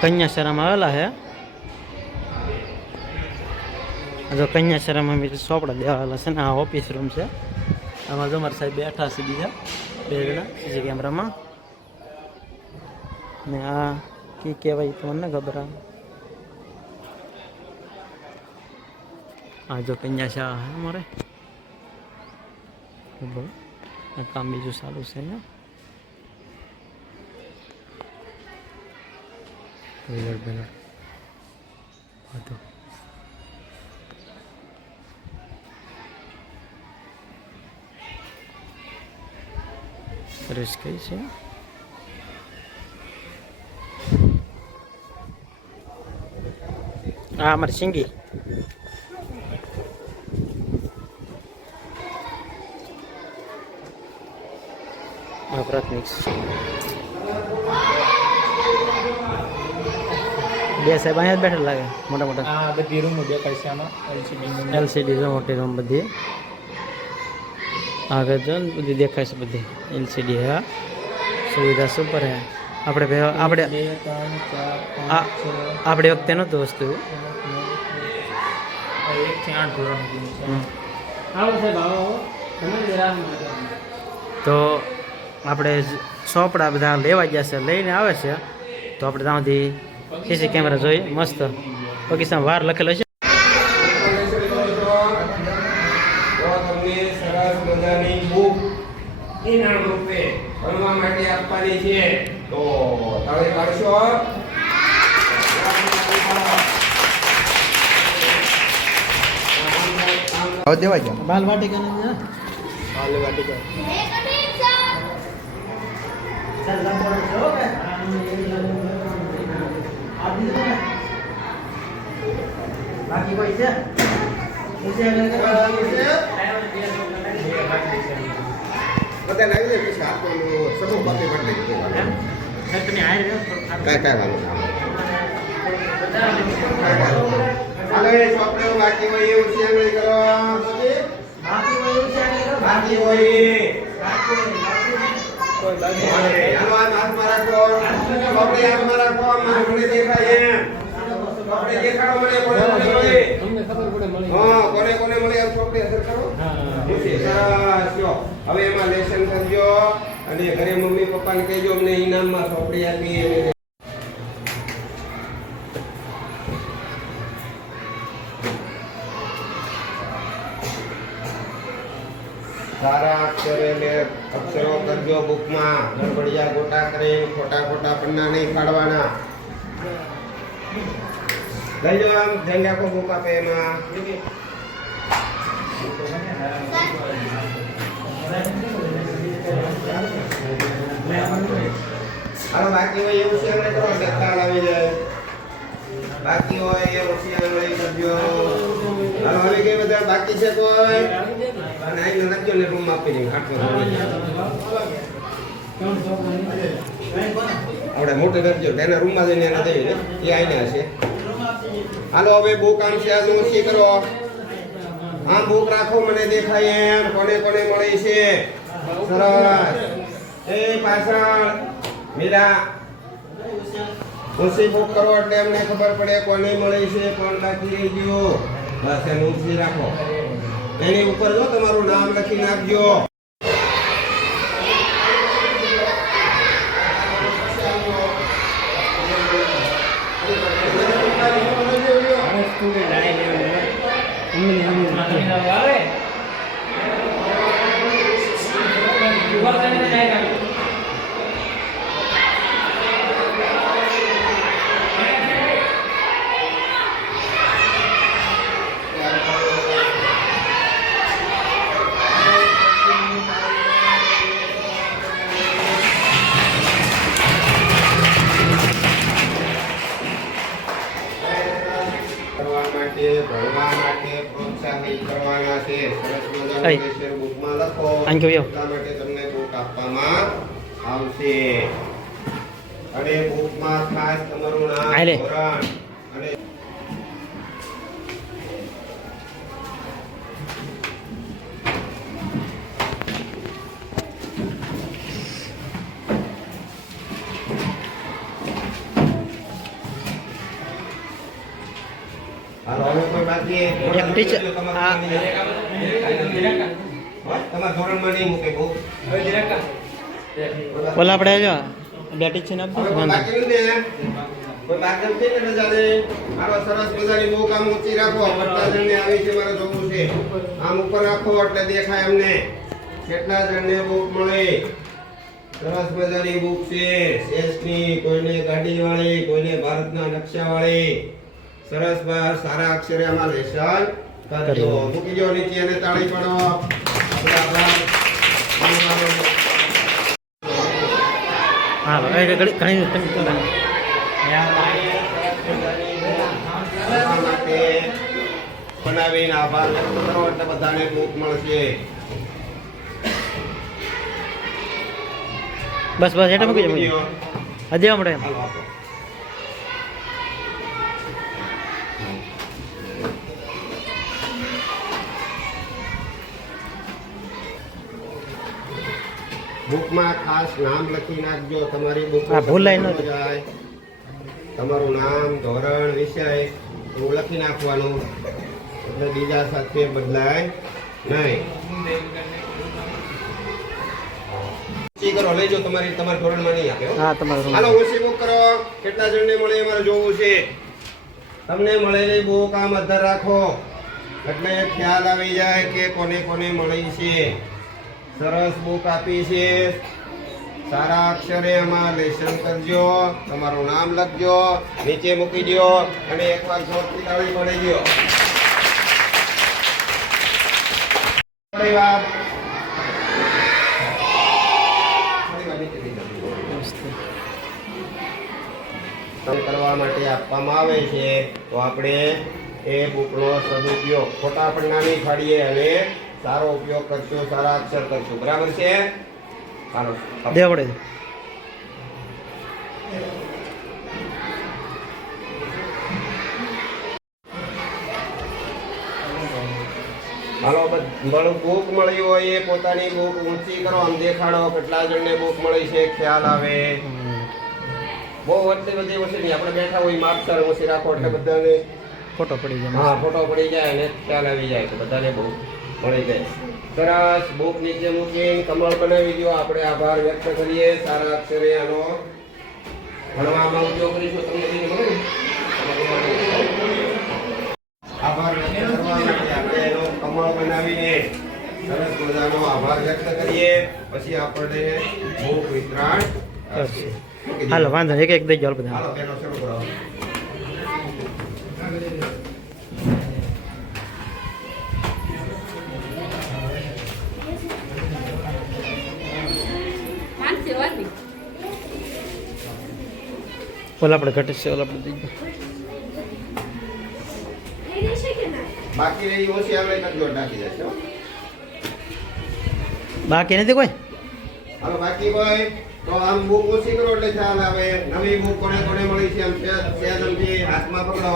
કન્યાશરામાં આવેલા છે જો કન્યાશરામાં મેં ચોપડા દેવાયેલા છે ને, આ ઓફિસ રૂમ છે. આમાં જો મારા સાહેબ બેઠા છે બીજા, બે જણા સીસી કેમેરામાં. ને આ કી કહેવાય તમને ગભરા આ જો કન્યાશા હે અમારે. કામ બીજું સારું છે ને ટોયલેટ બેલેટ બધું સરસ કઈ છે આ અમારી સિંગી આ પ્રાથમિક બે સાહેબ અહીંયા જ બેઠા લાગે મોટા મોટા હા બધી રૂમો દેખાય છે આમાં એલસીડી છે મોટી રૂમ બધી. આગળ જો ને બધી દેખાય છે બધી. એલસીડી હા. સુવિધા સુપર હે આપણે આપણે આપણી વખતે નહોતું વસ્તુ. આઠ ધોરણ. આવો સાહેબ આવો તો આપણે સોપડા ચોપડા બધા લેવા ગયા છે લઈને આવે છે. તો આપણે ત્યાંથી સીસી કેમેરા જોઈએ મસ્ત. પાકિસ્તાન વાર લખેલો છે. તો તમને સરસ ઇનામ રૂપે ભણવા માટે આપવાની છે તો તમે કરશો હવે દેવા જાઓ બાલ વાટિકા હાલ વાટી જાઓ બાકી કોઈ છે? બધા લાવી દે પછી આપવાનું સમૂહ બાકી માટે કાંઈ કાંઈ વાંધો ચોપડે બાકી હોય એવું છે આગળ કરો બાકી હોય. આ હાથમાં રાખો ચોપડે હાથમાં રાખો મને મને દેખાય એમ ચોપડે દેખાડો મને કોને કોને મળે હા કોને કોને હવે એમાં લેસન કરજો અને ઘરે મમ્મી પપ્પાને કહેજો અમને ઇનામમાં સોપડી આપી. સારા અક્ષરે અક્ષરો કરજો બુકમાં. ગડબડિયા ગોટા કરી ખોટા ખોટા પન્ના નહીં પાડવાના. લઈ જાઓ આમ, ધ્યાન રાખો બુક આપે એમાં. બાકી હોય એવું છે નહીં કરો દત્તાળ આવી જાય. બાકી હોય એ હોશિયાર લઈ કરજો. હવે કઈ બધા બાકી છે કોઈ? અને આઈને નાખજો એટલે રૂમ આપી દઈએ આપણે મોટે કરજો એના રૂમમાં જઈને એને દઈએ એ આઈને હશે. હાલો હવે બુક આમ છે આજુ ઓછી કરો? આમ બુક રાખો મને દેખાય એમ કોને કોને મળે છે? સરસ. એ પાછળ મીરા. ઓછી બુક કરો એટલે અમને ખબર પડે કોને મળે છે કોણ બાકી રહી ગયો. બસ એને ઊંચી રાખો. એની ઉપર જો તમારું નામ લખી નાખજો. આવે કરવાના છે. સરસ મજાનું અહીં. બુકમાં લખો. એટલા માટે તમને બુક આપવામાં આવશે. અને બુકમાં ખાસ તમારું નામ ધોરણ અને એક ટીચર આ તમારા ધોરણમાં નહીં મૂકે બહુ. ઓલા આપણે જો બે ટીચર સરસ મજાની બહુ કામ ઊંચી રાખો. બધા જણને આવી છે મારે જોવું છે. આમ ઉપર રાખો એટલે દેખાય અમને કેટલા જણને બુક મળે? સરસ મજાની બુક છે. એસની કોઈને ગાડી વાળી કોઈને ભારતના નકશા વાળી સરસ બાર સારા અક્ષરે આમાં લેશન કરજો. મૂકી દો નીચે અને તાળી પડો. એ ઘણી બનાવીને આભાર વ્યક્ત કરો એટલે બધાને બુક મળશે. બસ બસ એટલે મૂકી જાઓ હજી આપણે બુકમાં ખાસ નામ લખી નાખજો. તમારી બુક ભૂલાય ન જાય તમારું નામ ધોરણ વિષય એવું લખી નાખવાનું. એટલે બીજા સાથે બદલાય નહીં. કરો લેજો તમારી તમારા ધોરણમાં નહીં આપે હા. તમારું હાલો ઓછી બુક કરો. કેટલા જણને મળે મારે જોવું છે. તમને મળેલી બુક આમ અધર રાખો. એટલે ખ્યાલ આવી જાય કે કોને કોને મળી છે. સરસ બુક આપી છે. સારા અક્ષરે એમાં લેશન કરજો, તમારું નામ લખજો, નીચે મૂકી દો અને એકવાર જોરથી તાળી જાઓ. કામ કરવા માટે આપવામાં આવે છે, તો આપણે એ બુકનો સદુપયોગ. ખોટા પણ નાની ફાડીએ અને સારો ઉપયોગ કરશો સારા અક્ષર કરશો. બરાબર છે? હાલો. દે હાલો બધ બુક મળી હોય એ પોતાની બુક ઊંચી કરો આમ દેખાડો. કેટલા જણને બુક મળી છે ખ્યાલ આવે. બહુ વચ્ચે બધી વસ્તુ નહીં. આપણે બેઠા હોય માપસર ઓછી રાખો એટલે બધાને ફોટો પડી જાય. હા ફોટો પડી જાય અને ખ્યાલ આવી જાય. તો બધાને બહુ મળી જાય સરસ બુક નીચે મૂકીને કમળ બનાવી દો આપણે આભાર વ્યક્ત કરીએ. સારા અક્ષરે આનો ભણવામાં ઉપયોગ કરીશું તમને આભાર વ્યક્ત કરવા માટે આપણે એનો કમળ બનાવીને સરસ મજાનો આભાર વ્યક્ત કરીએ. પછી આપણે બુક વિતરણ. હાલો વાંધો એક એક દઈ જાઓ બધા. હાલો પેલો શરૂ કરો. ઓલા આપણે ઘટે છે ઓલા આપણે બાકી રહી ઓછી આપણે કરજો ટાંકી જશે હો. બાકી નથી કોઈ? હવે બાકી કોઈ તો આમ બુક ઓછી કરો એટલે ખ્યાલ આવે નવી બુક કોને કોને મળી છે આમ ત્યાં આમથી હાથમાં પકડો.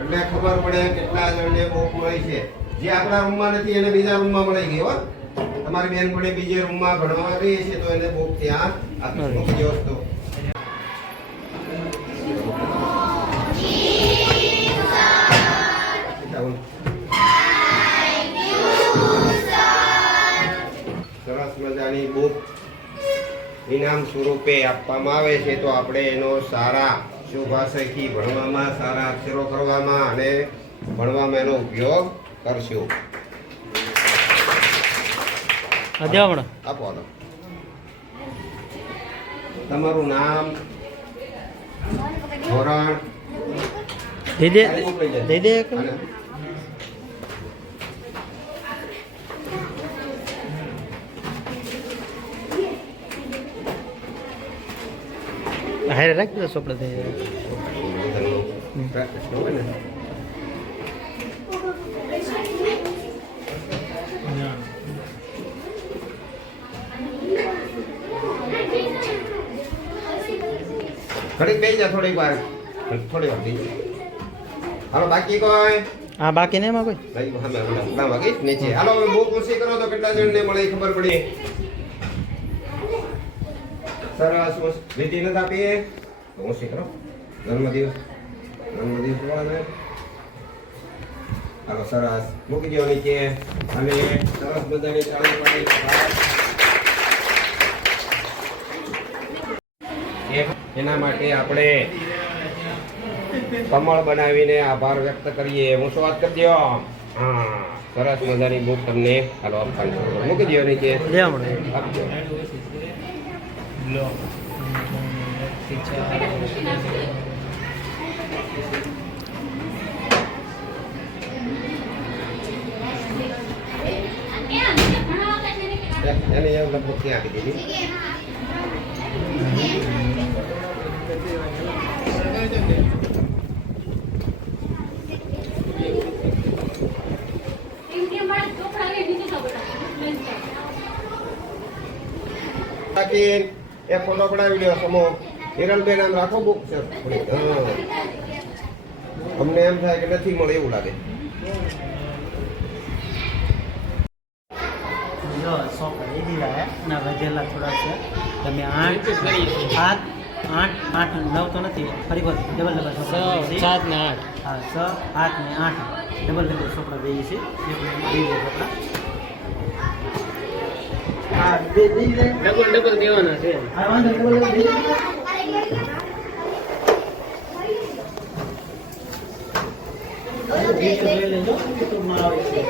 એટલે ખબર પડે કેટલા જણને બુક મળી છે. જે આપણા રૂમમાં નથી એને બીજા રૂમમાં મળી ગઈ હો. તમારી બેન પણ બીજે રૂમમાં ભણવા રહીએ છીએ તો એને બુક ત્યાં આપી મૂકી દો ઇનામ સ્વરૂપે આપવામાં આવે છે તો આપણે એનો સારા શુભાશયથી ભણવામાં સારા અક્ષરો કરવામાં અને ભણવામાં એનો ઉપયોગ કરશું. આપો તમારું નામ? ધોરણ? હારે રાખી દો સોપડે થઈ ન ને ઘડીક બેસી જા થોડીક વાર. થોડી વાર હાલો બાકી કોઈ? હા બાકી નહીં એમાં કોઈ? વાગીશ નીચે. હાલો બહુ ખુશી કરો તો કેટલા જણને મળે ખબર પડી. સરસ વિધિ નથી આપીએ તો ઓછી કરો. જન્મદિવસ જન્મદિવસ વાળાને હાલો સરસ. મૂકી દો નીચે. અને સરસ બધાની ચાલુ પાડી. એના માટે આપણે કમળ બનાવીને આભાર વ્યક્ત કરીએ. હું શું વાત કરી દો હા. સરસ મજાની બુક તમને. હાલો આપવાનું મૂકી દો નીચે. લેવા આપજો એને એમ લગભગ ત્યાં આપી દીધી રાખીને એક ફોટો પડાવી લ્યો સમો હિરલબેન આમ રાખો બુક છે. અમને એમ થાય કે નથી મળે એવું લાગે. જો એ દીધા ના વધેલા થોડા છે. તમે આઠ સાત આઠ આઠ નવ તો નથી. ફરી વખત ડબલ ડબલ છ સાત ને આઠ. હા છ આઠ ને આઠ. ડબલ ડબલ છોકરા બે છે બે દે ડબલ ડબલ દેવાના છે હા વાંધો ડબલ ડબલ દઈ દે જોઈ લેજો યુટ્યુબમાં આવે છે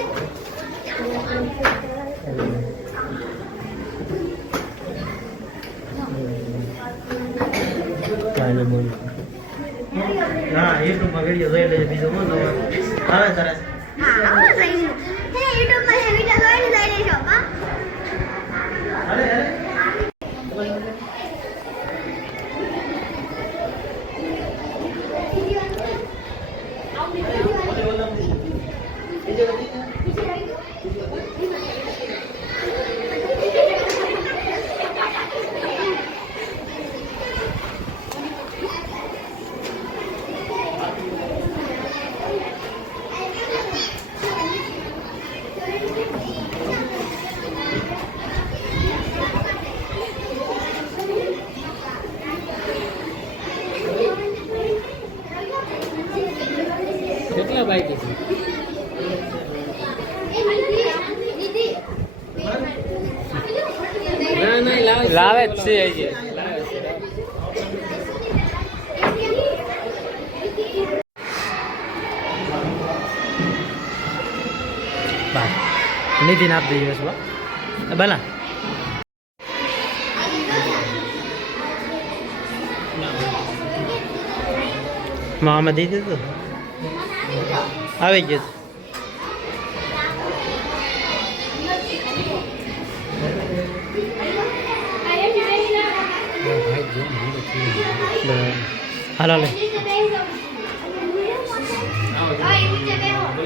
કાલે બોલ ના યુટ્યુબમાં વીડિયો જોઈ લેજો બીજો હું નવો આવે સરસ કેટલા બાકી છે ના ના લાવે જ છે હજી આપ છે નિધિને આપી દઈએ બસ બલા મામા દીધી તો. આવી ગયું. હાલો લે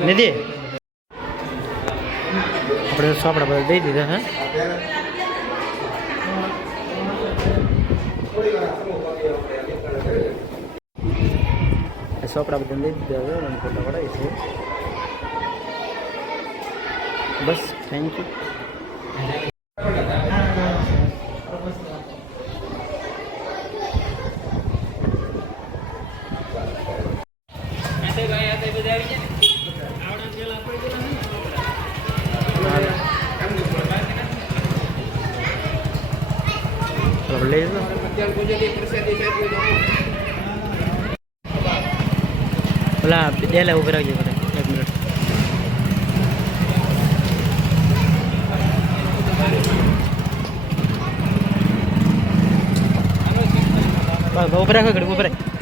નિધિ. આપણે સોપડા બધા દઈ દીધા હે? સોપડા બધા દઈ દીધા હવે અને ફોટા પડાવી છે. બસ થેન્ક યુ આપણે લઈ જજો ઓલા ડેલા ઊભી રાખજો બધા. એક મિનિટ બસ ઊભી રાખો ઘડી ઊભી રાખ.